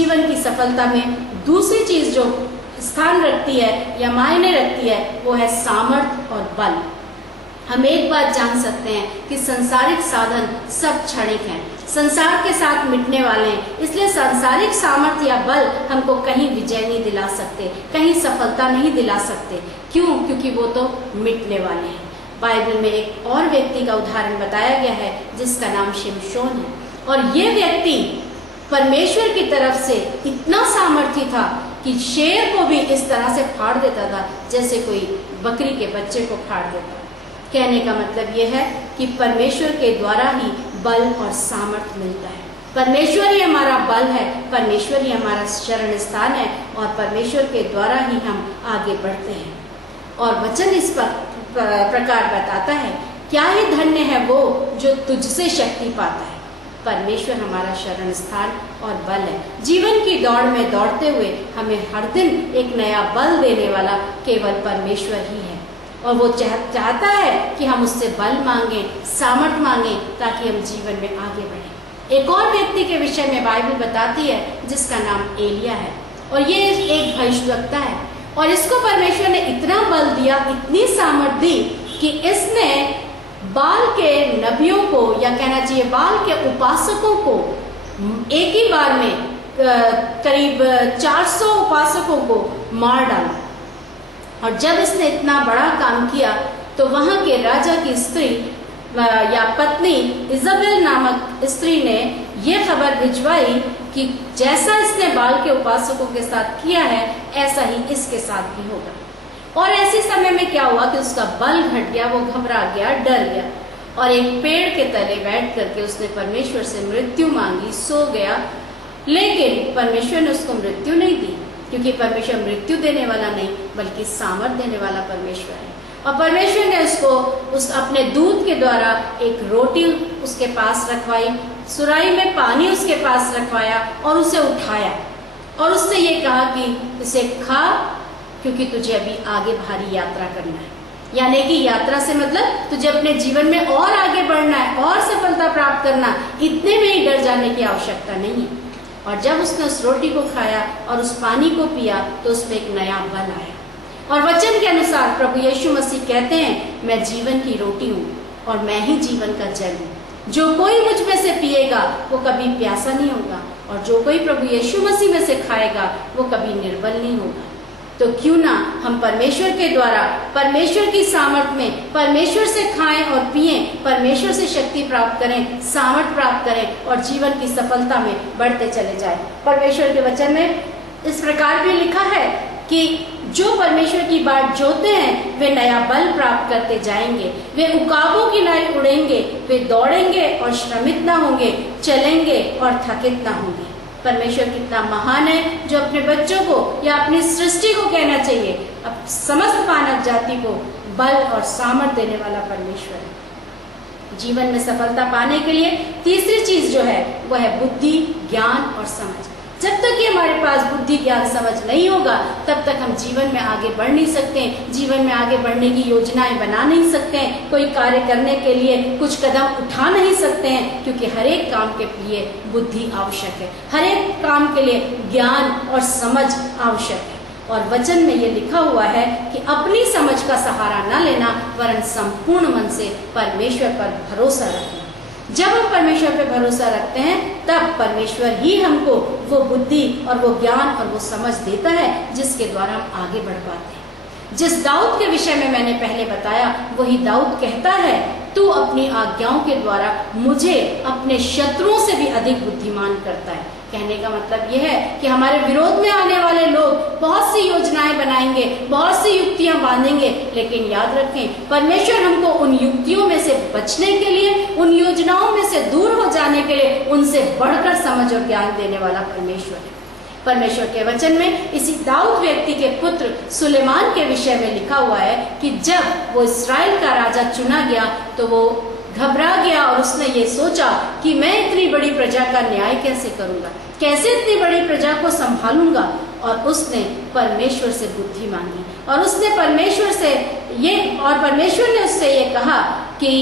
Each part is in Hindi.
जीवन की सफलता में दूसरी चीज जो स्थान रखती है या मायने रखती है वो है सामर्थ और बल। हम एक बात जान सकते हैं कि संसारिक साधन सब क्षणिक हैं, संसार के साथ मिटने वाले हैं, इसलिए सांसारिक सामर्थ्य या बल हमको कहीं विजय नहीं दिला सकते, कहीं सफलता नहीं दिला सकते। क्यों? क्योंकि वो तो मिटने वाले हैं। बाइबल में एक और व्यक्ति का उदाहरण बताया गया है जिसका नाम शिमशोन है, और ये व्यक्ति परमेश्वर की तरफ से इतना सामर्थी था कि शेर को भी इस तरह से फाड़ देता था जैसे कोई बकरी के बच्चे को फाड़ देता। कहने का मतलब यह है कि परमेश्वर के द्वारा ही बल और सामर्थ मिलता है। परमेश्वर ही हमारा बल है, परमेश्वर ही हमारा शरण स्थान है, और परमेश्वर के द्वारा ही हम आगे बढ़ते हैं। और वचन इस प्रकार बताता है, क्या ही धन्य है वो जो तुझसे शक्ति पाता है। परमेश्वर हमारा शरण स्थान और बल है। जीवन की दौड़ में दौड़ते हुए हमें हर दिन एक नया बल देने वाला केवल परमेश्वर ही है, और वो चाहता है कि हम उससे बल मांगे, सामर्थ मांगे, ताकि हम जीवन में आगे बढ़ें। एक और व्यक्ति के विषय में बाइबल बताती है जिसका नाम एलिया है, और ये एक भविष्यवक्ता है, और इसको परमेश्वर ने इतना बल दिया, इतनी सामर्थ दी कि इसने बाल के नबियों को, या कहना चाहिए बाल के उपासकों को, एक ही बार में करीब 400 उपासकों को मार डाला। और जब इसने इतना बड़ा काम किया तो वहां के राजा की स्त्री या पत्नी इजाबेल नामक स्त्री ने यह खबर भिजवाई कि जैसा इसने बाल के उपासकों के साथ किया है ऐसा ही इसके साथ भी होगा। और ऐसे समय में क्या हुआ कि उसका बल घट गया, वो घबरा गया, डर गया, और एक पेड़ के तले बैठ करके उसने परमेश्वर से मृत्यु मांगी, सो गया। लेकिन परमेश्वर ने उसको मृत्यु नहीं दी, क्योंकि परमेश्वर मृत्यु देने वाला नहीं बल्कि सामर्थ देने वाला परमेश्वर है। और परमेश्वर ने उसको उस अपने दूत के द्वारा एक रोटी उसके पास रखवाई, सुराही में पानी उसके पास रखवाया और उसे उठाया, और उससे ये कहा कि इसे खा, क्योंकि तुझे अभी आगे भारी यात्रा करना है। यानी कि यात्रा से मतलब तुझे अपने जीवन में और आगे बढ़ना है और सफलता प्राप्त करना, इतने में ही डर जाने की आवश्यकता नहीं है। और जब उसने उस रोटी को खाया और उस पानी को पिया तो उसमें एक नया बल आया। और वचन के अनुसार प्रभु यीशु मसीह कहते हैं, मैं जीवन की रोटी हूँ और मैं ही जीवन का जल हूँ। जो कोई मुझ में से पिएगा वो कभी प्यासा नहीं होगा, और जो कोई प्रभु यीशु मसीह में से खाएगा वो कभी निर्बल नहीं होगा। तो क्यों ना हम परमेश्वर के द्वारा, परमेश्वर की सामर्थ में, परमेश्वर से खाएं और पिएं, परमेश्वर से शक्ति प्राप्त करें, सामर्थ प्राप्त करें और जीवन की सफलता में बढ़ते चले जाएं। परमेश्वर के वचन में इस प्रकार भी लिखा है कि जो परमेश्वर की बाट जोते हैं वे नया बल प्राप्त करते जाएंगे, वे उकाबों की नाई उड़ेंगे, वे दौड़ेंगे और श्रमित ना होंगे, चलेंगे और थकित ना होंगे। परमेश्वर कितना महान है, जो अपने बच्चों को या अपनी सृष्टि को कहना चाहिए, अब समस्त मानव जाति को बल और सामर्थ देने वाला परमेश्वर है। जीवन में सफलता पाने के लिए तीसरी चीज जो है वो है बुद्धि, ज्ञान और समझ। जब तक कि हमारे पास बुद्धि, ज्ञान, समझ नहीं होगा तब तक हम जीवन में आगे बढ़ नहीं सकते, जीवन में आगे बढ़ने की योजनाएं बना नहीं सकते हैं, कोई कार्य करने के लिए कुछ कदम उठा नहीं सकते हैं, क्योंकि हर एक काम के लिए बुद्धि आवश्यक है, हर एक काम के लिए ज्ञान और समझ आवश्यक है। और वचन में ये लिखा हुआ है कि अपनी समझ का सहारा न लेना वरन संपूर्ण मन से परमेश्वर पर भरोसा रखना। जब हम परमेश्वर पर भरोसा रखते हैं तब परमेश्वर ही हमको वो बुद्धि और वो ज्ञान और वो समझ देता है जिसके द्वारा हम आगे बढ़ पाते हैं। जिस दाऊद के विषय में मैंने पहले बताया वही दाऊद कहता है, तू अपनी आज्ञाओं के द्वारा मुझे अपने शत्रुओं से भी अधिक बुद्धिमान करता है। कहने का मतलब यह है कि हमारे विरोध में आने वाले लोग बहुत सी योजनाएं बनाएंगे, बहुत सी युक्तियां बांधेंगे, लेकिन याद रखें परमेश्वर हमको उन युक्तियों में से बचने के लिए, उन योजनाओं में से दूर हो जाने के लिए उनसे बढ़कर समझ और ज्ञान देने वाला परमेश्वर है। परमेश्वर के वचन में इसी दाऊद व्यक्ति के पुत्र सुलेमान के विषय में लिखा हुआ है कि जब वो इस्राएल का राजा चुना गया तो वो घबरा गया और उसने ये सोचा कि मैं इतनी बड़ी प्रजा का न्याय कैसे करूंगा, कैसे इतनी बड़ी प्रजा को संभालूंगा। और उसने परमेश्वर से बुद्धि मांगी और उसने परमेश्वर से परमेश्वर ने उससे ये कहा कि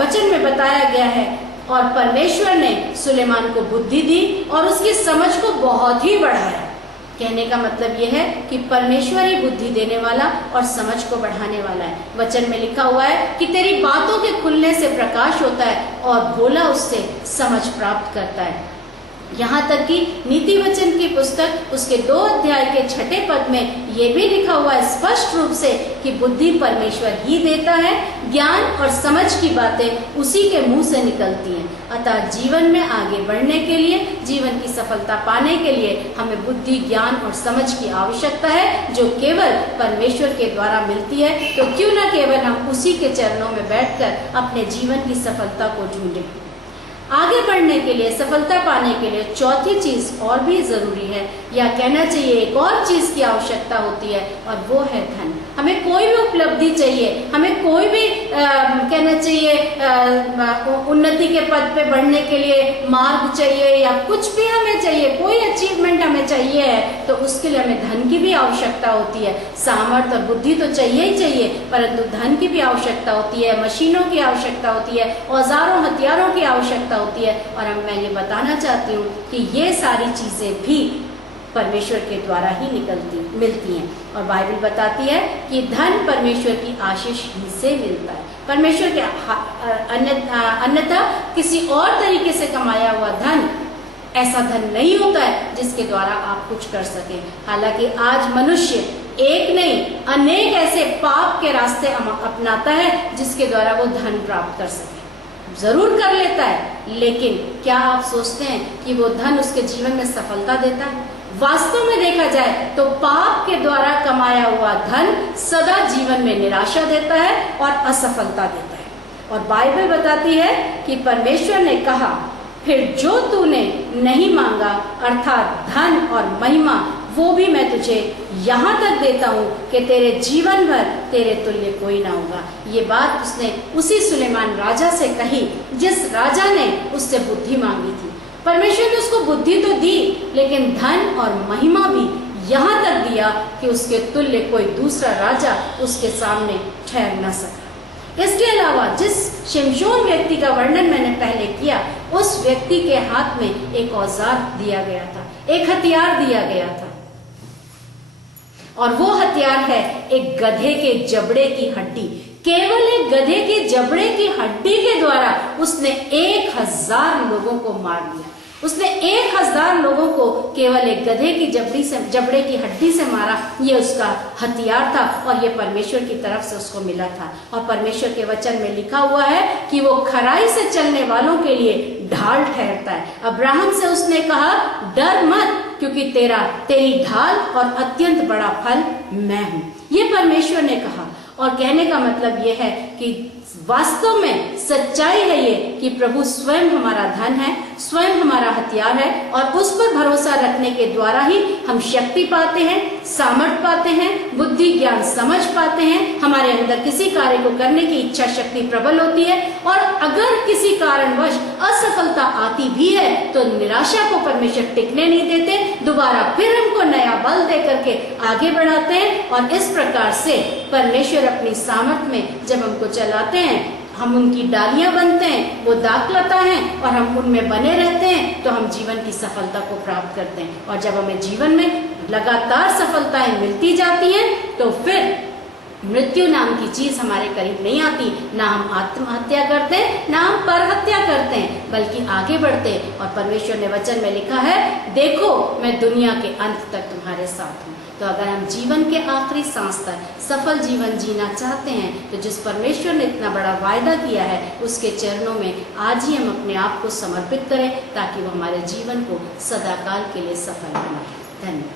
वचन में बताया गया है और परमेश्वर ने सुलेमान को बुद्धि दी और उसकी समझ को बहुत ही बढ़ाया। कहने का मतलब यह है कि परमेश्वर ही बुद्धि देने वाला और समझ को बढ़ाने वाला है। वचन में लिखा हुआ है कि तेरी बातों के खुलने से प्रकाश होता है और भोला उससे समझ प्राप्त करता है। यहाँ तक कि नीति वचन की पुस्तक उसके 2 अध्याय के 6 पद में यह भी लिखा हुआ है स्पष्ट रूप से कि बुद्धि परमेश्वर ही देता है, ज्ञान और समझ की बातें उसी के मुंह से निकलती हैं। अतः जीवन में आगे बढ़ने के लिए, जीवन की सफलता पाने के लिए हमें बुद्धि, ज्ञान और समझ की आवश्यकता है, जो केवल परमेश्वर के द्वारा मिलती है। तो क्यों न केवल हम उसी के चरणों में बैठकर अपने जीवन की सफलता को ढूंढें। आगे बढ़ने के लिए, सफलता पाने के लिए चौथी चीज और भी जरूरी है, या कहना चाहिए एक और चीज की आवश्यकता होती है, और वो है धन। हमें कोई भी उपलब्धि चाहिए, हमें कोई भी कहना चाहिए उन्नति के पद पे बढ़ने के लिए मार्ग चाहिए, या कुछ भी हमें चाहिए, कोई अचीवमेंट हमें चाहिए है, तो उसके लिए हमें धन की भी आवश्यकता होती है। सामर्थ्य और बुद्धि तो चाहिए ही चाहिए, परंतु धन की भी आवश्यकता होती है, मशीनों की आवश्यकता होती है, औजारों हथियारों की आवश्यकता होती है। और अब मैं ये बताना चाहती हूँ कि ये सारी चीजें भी परमेश्वर के द्वारा ही मिलती हैं। और बाइबल बताती है कि धन परमेश्वर की आशीष ही से मिलता है। परमेश्वर के अन्यथा किसी और तरीके से कमाया हुआ धन ऐसा धन नहीं होता है जिसके द्वारा आप कुछ कर सकें। हालांकि आज मनुष्य एक नहीं अनेक ऐसे पाप के रास्ते अपनाता है जिसके द्वारा वो धन प्राप्त कर सके। जरूर कर लेता है, लेकिन क्या आप सोचते हैं कि वो धन उसके जीवन में सफलता देता है? वास्तव में देखा जाए तो पाप के द्वारा कमाया हुआ धन सदा जीवन में निराशा देता है और असफलता देता है। और बाइबल बताती है कि परमेश्वर ने कहा, फिर जो तूने नहीं मांगा अर्थात धन और महिमा, वो भी मैं तुझे यहाँ तक देता हूँ कि तेरे जीवन भर तेरे तुल्य कोई ना होगा। ये बात उसने उसी सुलेमान राजा से कही जिस राजा ने उससे बुद्धि मांगी थी। परमेश्वर ने उसको बुद्धि तो दी, लेकिन धन और महिमा भी यहाँ तक दिया कि उसके तुल्य कोई दूसरा राजा उसके सामने ठहर न सका। इसके अलावा जिस शिमशोन व्यक्ति का वर्णन मैंने पहले किया, उस व्यक्ति के हाथ में एक औजार दिया गया था, एक हथियार दिया गया था, और वो हथियार है एक गधे के जबड़े की हड्डी। केवल एक गधे के जबड़े की हड्डी के द्वारा उसने 1000 लोगों को मार दिया। उसने 1000 लोगों को केवल एक गधे की जबड़े की हड्डी से मारा। ये उसका हथियार था और ये परमेश्वर की तरफ से उसको मिला था। और परमेश्वर के वचन में लिखा हुआ है कि वो खराई से चलने वालों के लिए ढाल ठहरता है। अब्राहम से उसने कहा, डर मत, क्योंकि तेरी ढाल और अत्यंत बड़ा फल मैं हूं। ये परमेश्वर ने कहा। और कहने का मतलब यह है कि वास्तव में सच्चाई है ये कि प्रभु स्वयं हमारा धन है, स्वयं हमारा हथियार है, और उस पर भरोसा रखने के द्वारा ही हम शक्ति पाते हैं, सामर्थ पाते हैं, बुद्धि, ज्ञान, समझ पाते हैं। हमारे अंदर किसी कार्य को करने की इच्छा शक्ति प्रबल होती है। और अगर किसी कारणवश असफलता आती भी है तो निराशा को परमेश्वर टिकने नहीं देते, दोबारा फिर हमको नया बल दे करके आगे बढ़ाते हैं। और इस प्रकार से परमेश्वर अपनी सामर्थ में जब हमको चलाते हैं, हम उनकी डालियां बनते हैं, वो दाखलता हैं, और हम उनमें बने रहते हैं, तो हम जीवन की सफलता को प्राप्त करते हैं। और जब हमें जीवन में लगातार सफलताएं मिलती जाती हैं, तो फिर मृत्यु नाम की चीज हमारे करीब नहीं आती। ना हम आत्महत्या करते हैं, ना हम परहत्या करते हैं, बल्कि आगे बढ़ते हैं। और परमेश्वर ने वचन में लिखा है, देखो मैं दुनिया के अंत तक तुम्हारे साथ हूँ। तो अगर हम जीवन के आखिरी सांस तक सफल जीवन जीना चाहते हैं, तो जिस परमेश्वर ने इतना बड़ा वायदा किया है, उसके चरणों में आज ही हम अपने आप को समर्पित करें, ताकि वो हमारे जीवन को सदाकाल के लिए सफल बनाए। धन्यवाद।